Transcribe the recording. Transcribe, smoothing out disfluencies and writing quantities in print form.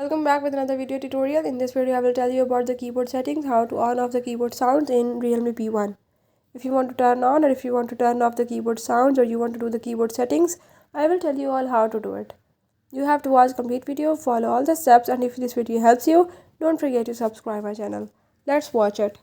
Welcome back with another video tutorial. In this video I will tell you about the keyboard settings, how to on off the keyboard sounds in Realme P1. If you want to turn on or if you want to turn off the keyboard sounds or you want to do the keyboard settings, I will tell you all how to do it. You have to watch complete video, follow all the steps, and if this video helps you, don't forget to subscribe my channel. Let's watch it.